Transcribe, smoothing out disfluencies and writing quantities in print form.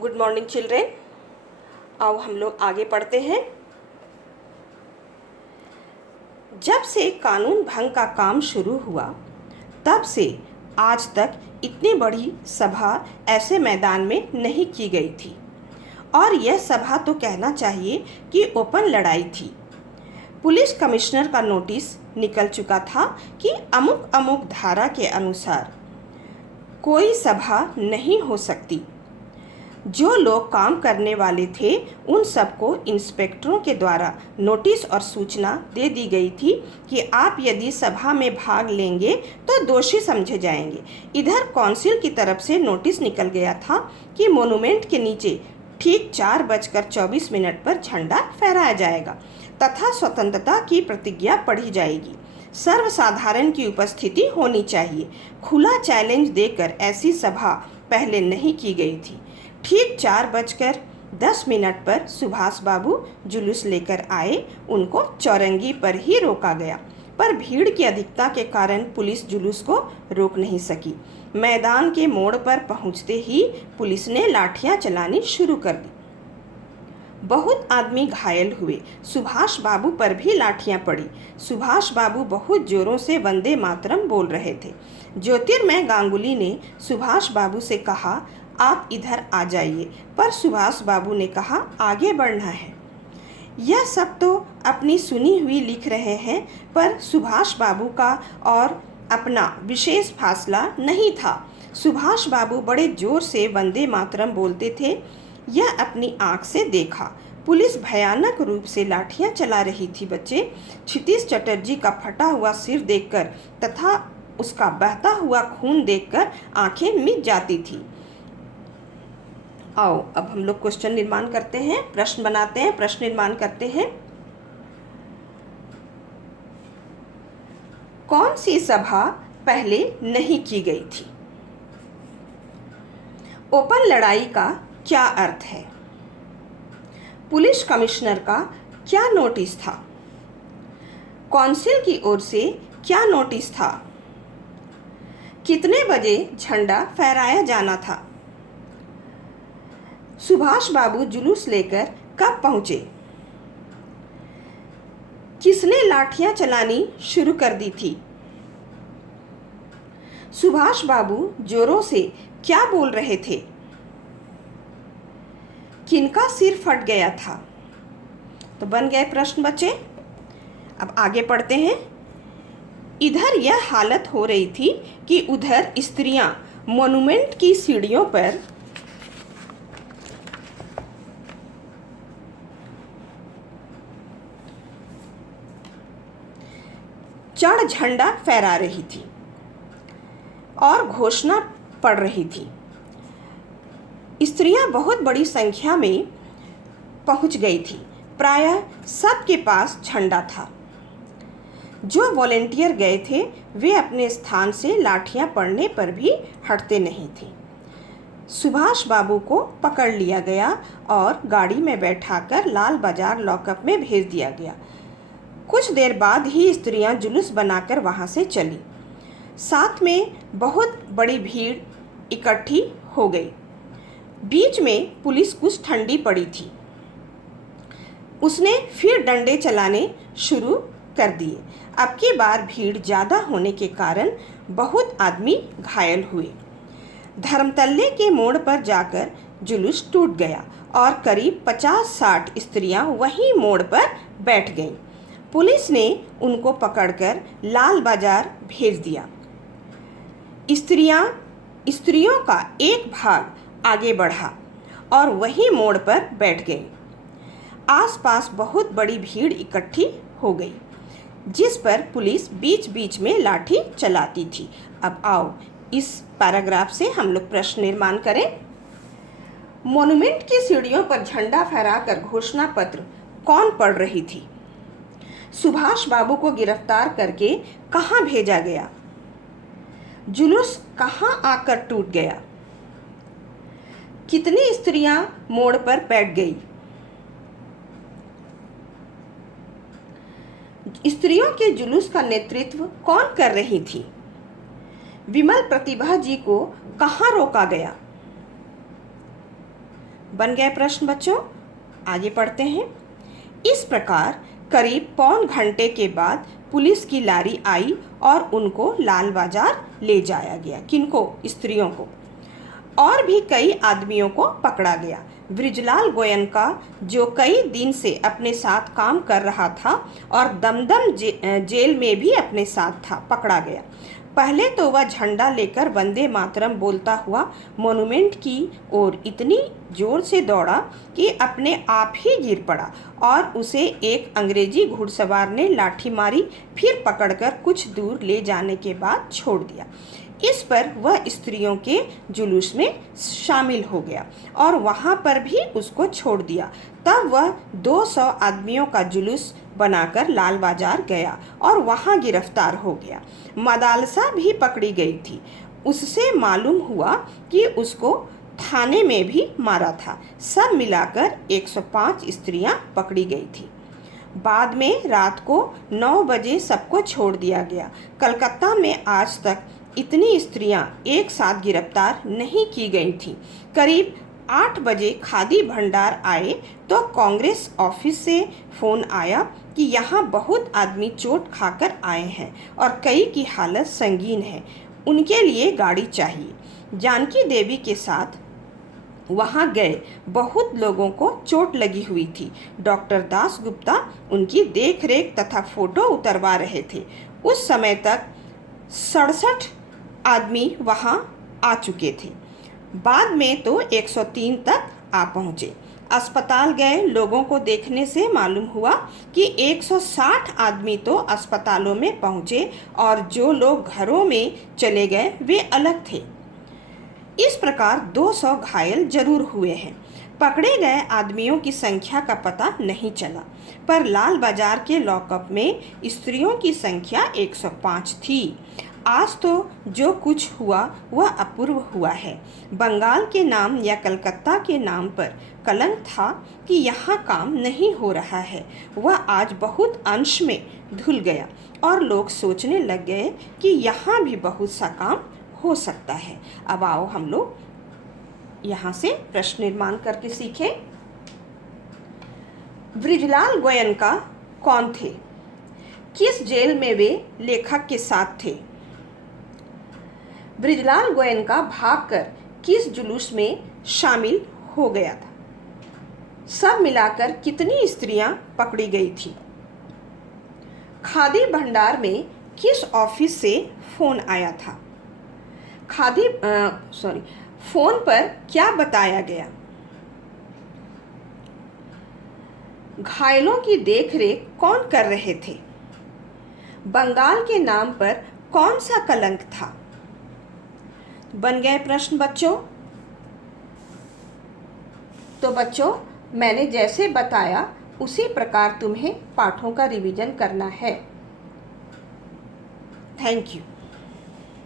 Good morning children. आओ हम लोग आगे पढ़ते हैं। जब से कानून भंग का काम शुरू हुआ तब से आज तक इतनी बड़ी सभा ऐसे मैदान में नहीं की गई थी, और यह सभा तो कहना चाहिए कि ओपन लड़ाई थी। पुलिस कमिश्नर का नोटिस निकल चुका था कि अमुक अमुक धारा के अनुसार कोई सभा नहीं हो सकती। जो लोग काम करने वाले थे उन सबको इंस्पेक्टरों के द्वारा नोटिस और सूचना दे दी गई थी कि आप यदि सभा में भाग लेंगे तो दोषी समझे जाएंगे। इधर काउंसिल की तरफ से नोटिस निकल गया था कि मोनूमेंट के नीचे ठीक 4:24 पर झंडा फहराया जाएगा तथा स्वतंत्रता की प्रतिज्ञा पढ़ी जाएगी। सर्वसाधारण की उपस्थिति होनी चाहिए। खुला चैलेंज देकर ऐसी सभा पहले नहीं की गई थी। ठीक 4:10 पर सुभाष बाबू जुलूस लेकर आए। उनको चौरंगी पर ही रोका गया, पर भीड़ की अधिकता के कारण पुलिस जुलूस को रोक नहीं सकी। मैदान के मोड़ पर पहुंचते ही पुलिस ने लाठियां चलानी शुरू कर दी। बहुत आदमी घायल हुए। सुभाष बाबू पर भी लाठियां पड़ी। सुभाष बाबू बहुत जोरों से वंदे मातरम बोल रहे थे। ज्योतिर्मय गांगुली ने सुभाष बाबू से कहा, आप इधर आ जाइए, पर सुभाष बाबू ने कहा, आगे बढ़ना है। यह सब तो अपनी सुनी हुई लिख रहे हैं, पर सुभाष बाबू का और अपना विशेष फासला नहीं था। सुभाष बाबू बड़े जोर से वंदे मातरम बोलते थे। यह अपनी आँख से देखा। पुलिस भयानक रूप से लाठियां चला रही थी। बच्चे, क्षितिज चटर्जी का फटा हुआ सिर देखकर तथा उसका बहता हुआ खून देखकर आंखें मिच जाती थी। आओ अब हम लोग क्वेश्चन निर्माण करते हैं, प्रश्न बनाते हैं, प्रश्न निर्माण करते हैं। कौन सी सभा पहले नहीं की गई थी? ओपन लड़ाई का क्या अर्थ है? पुलिस कमिश्नर का क्या नोटिस था? काउंसिल की ओर से क्या नोटिस था? कितने बजे झंडा फहराया जाना था? सुभाष बाबू जुलूस लेकर कब पहुंचे? किसने लाठियां चलानी शुरू कर दी थी? सुभाष बाबू जोरों से क्या बोल रहे थे? किनका सिर फट गया था? तो बन गए प्रश्न बच्चे। अब आगे पढ़ते हैं। इधर यह हालत हो रही थी कि उधर स्त्रियां मॉन्यूमेंट की सीढ़ियों पर चढ़ झंडा फहरा रही थी और घोषणा पढ़ रही थी। स्त्रियां बहुत बड़ी संख्या में पहुंच गई थी। प्रायः सबके पास झंडा था। जो वॉलेंटियर गए थे वे अपने स्थान से लाठियां पड़ने पर भी हटते नहीं थे। सुभाष बाबू को पकड़ लिया गया और गाड़ी में बैठाकर लाल बाजार लॉकअप में भेज दिया गया। कुछ देर बाद ही स्त्रियां जुलूस बनाकर वहां से चली। साथ में बहुत बड़ी भीड़ इकट्ठी हो गई। बीच में पुलिस कुछ ठंडी पड़ी थी। उसने फिर डंडे चलाने शुरू कर दिए। अब की बार भीड़ ज़्यादा होने के कारण बहुत आदमी घायल हुए। धर्मतल्ले के मोड़ पर जाकर जुलूस टूट गया और करीब 50-60 स्त्रियां वहीं मोड़ पर बैठ गईं। पुलिस ने उनको पकड़कर लाल बाजार भेज दिया। स्त्रियों का एक भाग आगे बढ़ा और वहीं मोड़ पर बैठ गई। आसपास बहुत बड़ी भीड़ इकट्ठी हो गई, जिस पर पुलिस बीच बीच में लाठी चलाती थी। अब आओ इस पैराग्राफ से हम लोग प्रश्न निर्माण करें। मॉन्यूमेंट की सीढ़ियों पर झंडा फहराकर घोषणा पत्र कौन पढ़ रही थी? सुभाष बाबू को गिरफ्तार करके कहाँ भेजा गया? जुलूस कहाँ आकर टूट गया? कितनी स्त्रियां मोड़ पर बैठ गई? स्त्रियों के जुलूस का नेतृत्व कौन कर रही थी? विमल प्रतिभा जी को कहाँ रोका गया? बन गए प्रश्न बच्चों। आगे पढ़ते हैं। इस प्रकार करीब पौन घंटे के बाद पुलिस की लारी आई और उनको लाल बाजार ले जाया गया। किनको? स्त्रियों को। और भी कई आदमियों को पकड़ा गया। बृजलाल गोयनका, जो कई दिन से अपने साथ काम कर रहा था और दमदम जेल में भी अपने साथ था, पकड़ा गया। पहले तो वह झंडा लेकर वंदे मातरम बोलता हुआ मॉन्यूमेंट की ओर इतनी जोर से दौड़ा कि अपने आप ही गिर पड़ा और उसे एक अंग्रेजी घुड़सवार ने लाठी मारी, फिर पकड़कर कुछ दूर ले जाने के बाद छोड़ दिया। इस पर वह स्त्रियों के जुलूस में शामिल हो गया और वहाँ पर भी उसको छोड़ दिया। तब वह 200 आदमियों का जुलूस बनाकर लाल बाजार गया और वहाँ गिरफ्तार हो गया। मदालसा भी पकड़ी गई थी। उससे मालूम हुआ कि उसको थाने में भी मारा था। सब मिलाकर 105 स्त्रियां पकड़ी गई थी। बाद में रात को 9 बजे सबको छोड़ दिया गया। कलकत्ता में आज तक इतनी स्त्रियां एक साथ गिरफ्तार नहीं की गई थीं। करीब 8 बजे खादी भंडार आए तो कांग्रेस ऑफिस से फ़ोन आया कि यहाँ बहुत आदमी चोट खाकर आए हैं और कई की हालत संगीन है, उनके लिए गाड़ी चाहिए। जानकी देवी के साथ वहाँ गए। बहुत लोगों को चोट लगी हुई थी। डॉक्टर दास गुप्ता उनकी देखरेख तथा फोटो उतरवा रहे थे। उस समय तक 67 आदमी वहाँ आ चुके थे। बाद में तो 103 तक आ पहुँचे। अस्पताल गए। लोगों को देखने से मालूम हुआ कि 160 आदमी तो अस्पतालों में पहुँचे और जो लोग घरों में चले गए वे अलग थे। इस प्रकार 200 घायल जरूर हुए हैं। पकड़े गए आदमियों की संख्या का पता नहीं चला, पर लाल बाजार के लॉकअप में स्त्रियों की संख्या 105 थी। आज तो जो कुछ हुआ वह अपूर्व हुआ है। बंगाल के नाम या कलकत्ता के नाम पर कलंक था कि यहाँ काम नहीं हो रहा है, वह आज बहुत अंश में धुल गया और लोग सोचने लग गए कि यहाँ भी बहुत सा काम हो सकता है। अब आओ हम लोग यहाँ से प्रश्न निर्माण करके सीखें। बृजलाल गोयनका कौन थे? किस जेल में वे लेखक के साथ थे? बृजलाल गोयनका भागकर किस जुलूस में शामिल हो गया था? सब मिलाकर कितनी स्त्रियां पकड़ी गई थी? खादी भंडार में किस ऑफिस से फोन आया था? फोन पर क्या बताया गया? घायलों की देखरेख कौन कर रहे थे? बंगाल के नाम पर कौन सा कलंक था? बन गए प्रश्न बच्चों। तो बच्चों, मैंने जैसे बताया उसी प्रकार तुम्हें पाठों का रिवीजन करना है। Thank you.